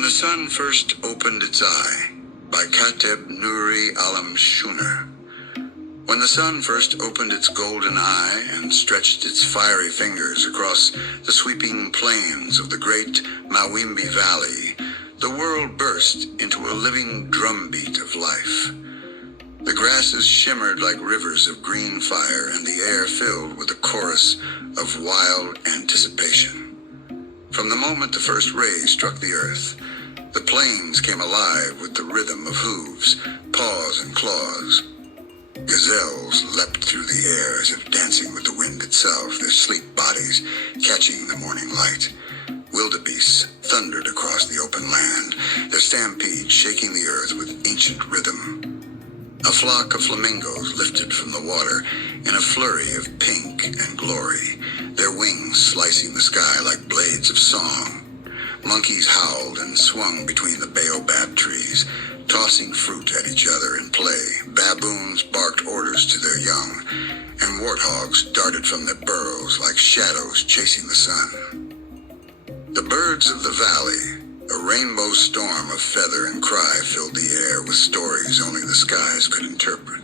When the sun first opened its eye, by Kateb Nuri Alam Shuner. When the sun first opened its golden eye and stretched its fiery fingers across the sweeping plains of the great Mawimbi Valley, the world burst into a living drumbeat of life. The grasses shimmered like rivers of green fire, and the air filled with a chorus of wild anticipation. From the moment the first rays struck the earth, the plains came alive with the rhythm of hooves, paws, and claws. Gazelles leapt through the air as if dancing with the wind itself, their sleek bodies catching the morning light. Wildebeests thundered across the open land, their stampede shaking the earth with ancient rhythm. A flock of flamingos lifted from the water in a flurry of pink and glory, their wings slicing the sky like blades of song. Monkeys howled and swung between the baobab trees, tossing fruit at each other in play. Baboons barked orders to their young, and warthogs darted from their burrows like shadows chasing the sun. The birds of the valley, a rainbow storm of feather and cry, filled the air with stories only the skies could interpret.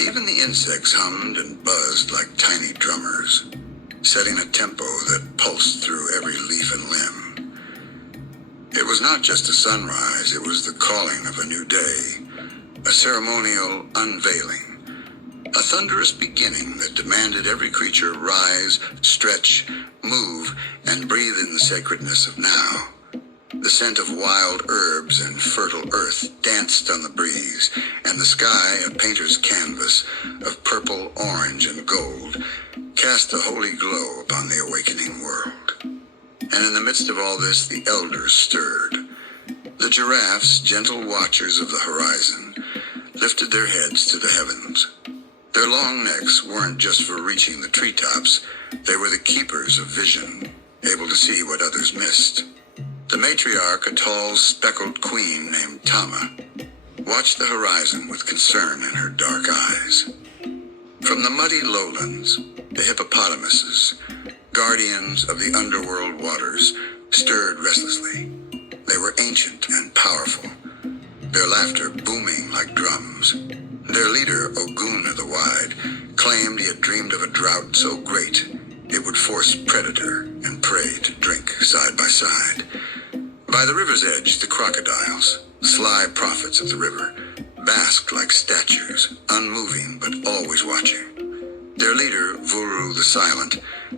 Even the insects hummed and buzzed like tiny drummers, setting a tempo that pulsed through every leaf and limb. It was not just a sunrise, it was the calling of a new day, a ceremonial unveiling, a thunderous beginning that demanded every creature rise, stretch, move, and breathe in the sacredness of now. The scent of wild herbs and fertile earth danced on the breeze, and the sky, a painter's canvas of purple, orange, and gold, cast a holy glow upon the awakening world. And in the midst of all this, the elders stirred. The giraffes, gentle watchers of the horizon, lifted their heads to the heavens. Their long necks weren't just for reaching the treetops, they were the keepers of vision, able to see what others missed. The matriarch, a tall, speckled queen named Tama, watched the horizon with concern in her dark eyes. From the muddy lowlands, the hippopotamuses, guardians of the underworld waters, stirred restlessly. They were ancient and powerful, their laughter booming like drums. Their leader, Ogun of the Wide, claimed he had dreamed of a drought so great it would force predator and prey to drink side by side. By the river's edge, the crocodiles, sly prophets of the river, basked like statues, unmoving but always watching. Their leader, Vuru the Silent,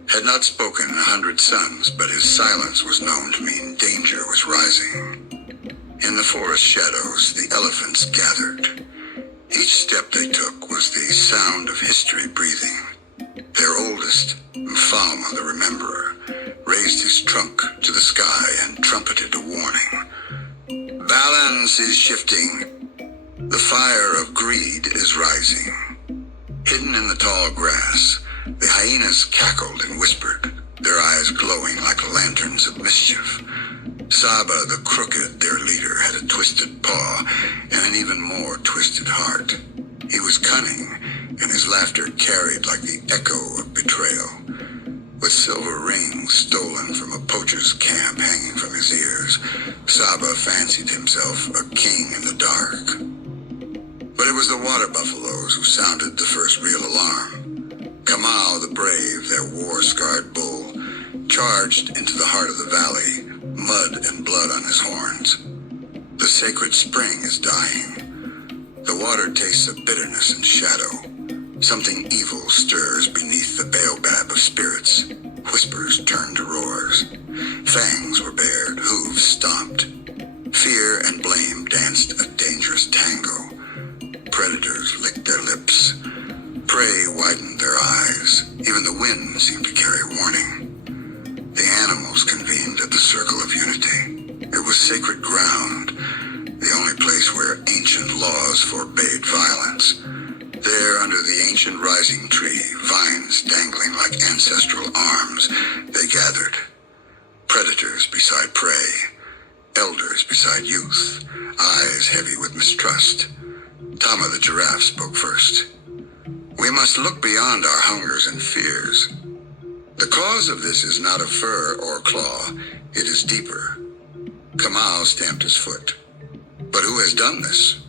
had not spoken in 100 suns, but his silence was known to mean danger was rising. In the forest shadows, the elephants gathered. Each step they took was the sound of history breathing. Their oldest, Mfalma the Rememberer, raised his trunk to the sky and trumpeted a warning. Balance is shifting. The fire of greed is rising. Hidden in the tall grass, the hyenas cackled and whispered, their eyes glowing like lanterns of mischief. Saba the Crooked, their leader, had a twisted paw and an even more twisted heart. He was cunning, and his laughter carried like the echo of betrayal. With silver rings stolen from a poacher's camp hanging from his ears, Saba fancied himself a king in the dark. But it was the water buffaloes who sounded the first real alarm. Kamal the Brave, their war-scarred bull, charged into the heart of the valley, mud and blood on his horns. The sacred spring is dying. The water tastes of bitterness and shadow. Something evil stirs beneath the baobab of spirits. Whispers turned to roars. Fangs were bared, hooves stomped. Fear and blame danced a dangerous tango. Predators licked their lips. Prey widened their eyes. Even the wind seemed to carry warning. The animals convened at the circle of unity. It was sacred ground, the only place where ancient laws forbade violence. There, under the ancient rising tree, vines dangling like ancestral arms, they gathered. Predators beside prey, elders beside youth, eyes heavy with mistrust. Tama the giraffe spoke first. We must look beyond our hungers and fears. The cause of this is not of fur or claw, it is deeper. Kamal stamped his foot. But who has done this?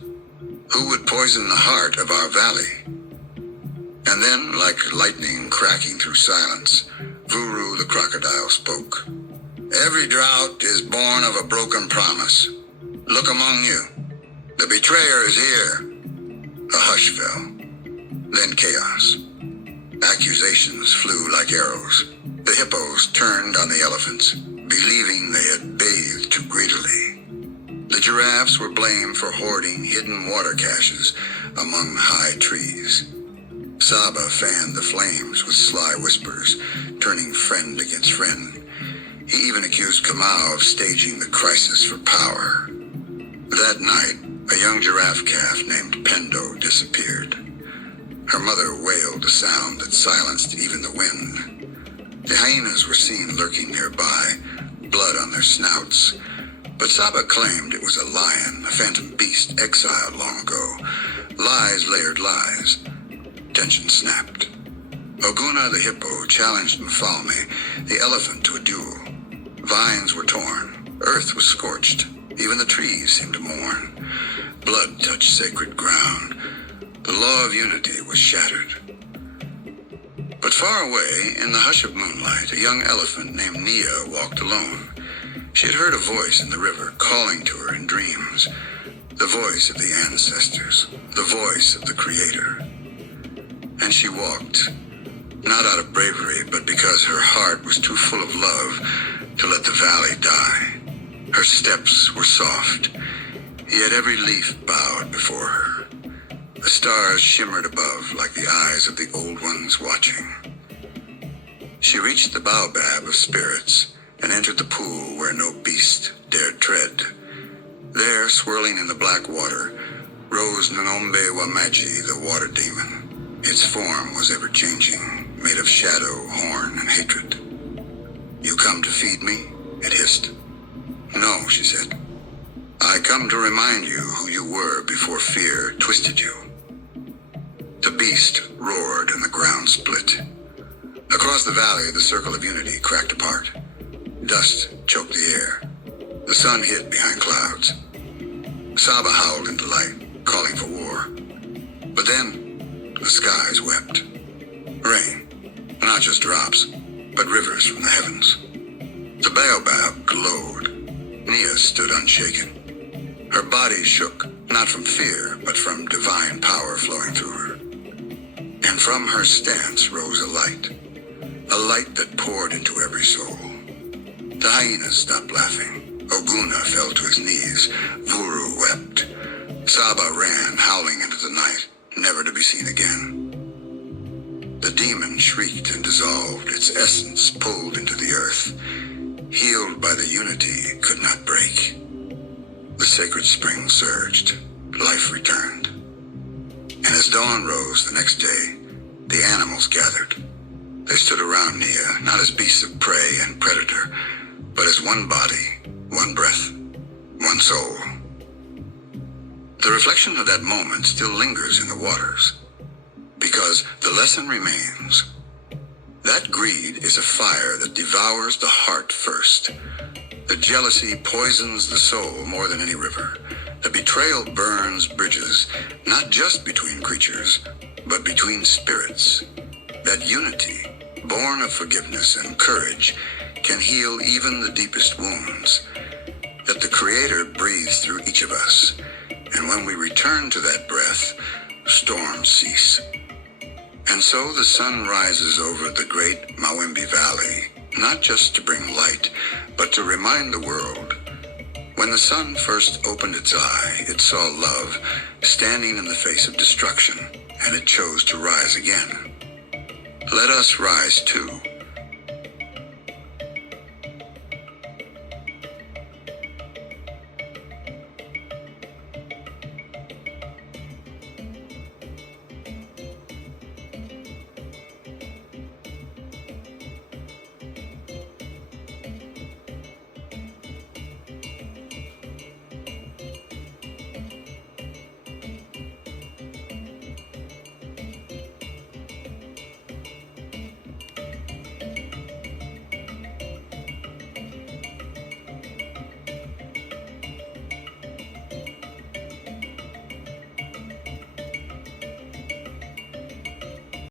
Who would poison the heart of our valley? And then, like lightning cracking through silence, Vuru the crocodile spoke. Every drought is born of a broken promise. Look among you. The betrayer is here. A hush fell. Then chaos. Accusations flew like arrows. The hippos turned on the elephants, believing they had bathed too greedily. The giraffes were blamed for hoarding hidden water caches among high trees. Saba fanned the flames with sly whispers, turning friend against friend. He even accused Kamau of staging the crisis for power. That night, a young giraffe calf named Pendo disappeared. Her mother wailed a sound that silenced even the wind. The hyenas were seen lurking nearby, blood on their snouts. But Saba claimed it was a lion, a phantom beast exiled long ago. Lies layered lies. Tension snapped. Oguna the hippo challenged Mfalme, the elephant, to a duel. Vines were torn. Earth was scorched. Even the trees seemed to mourn. Blood touched sacred ground. The law of unity was shattered. But far away, in the hush of moonlight, a young elephant named Nia walked alone. She had heard a voice in the river calling to her in dreams. The voice of the ancestors. The voice of the Creator. And she walked, not out of bravery, but because her heart was too full of love to let the valley die. Her steps were soft, yet every leaf bowed before her. The stars shimmered above like the eyes of the old ones watching. She reached the baobab of spirits and entered the pool where no beast dared tread. There, swirling in the black water, rose Ngombe Wamaji, the water demon. Its form was ever-changing, made of shadow, horn, and hatred. You come to feed me? It hissed. No, she said. I come to remind you who you were before fear twisted you. The beast roared and the ground split. Across the valley, the circle of unity cracked apart. Dust choked the air. The sun hid behind clouds. Saba howled into light, calling for war. But then, the skies wept. Rain, not just drops, but rivers from the heavens. The baobab glowed. Nia stood unshaken. Her body shook, not from fear, but from divine power flowing through her. And from her stance rose a light that poured into every soul. The hyenas stopped laughing. Oguna fell to his knees. Vuru wept. Saba ran, howling into the night, never to be seen again. The demon shrieked and dissolved, its essence pulled into the earth. Healed by the unity it could not break. The sacred spring surged. Life returned. And as dawn rose the next day, the animals gathered. They stood around Nia, not as beasts of prey and predator, but as one body, one breath, one soul. The reflection of that moment still lingers in the waters, because the lesson remains. That greed is a fire that devours the heart first. The jealousy poisons the soul more than any river. The betrayal burns bridges, not just between creatures, but between spirits. That unity, born of forgiveness and courage, can heal even the deepest wounds. That the Creator breathes through each of us, and when we return to that breath, storms cease. And so the sun rises over the great Mawimbi Valley, not just to bring light, but to remind the world. When the sun first opened its eye, it saw love standing in the face of destruction, and it chose to rise again. Let us rise too,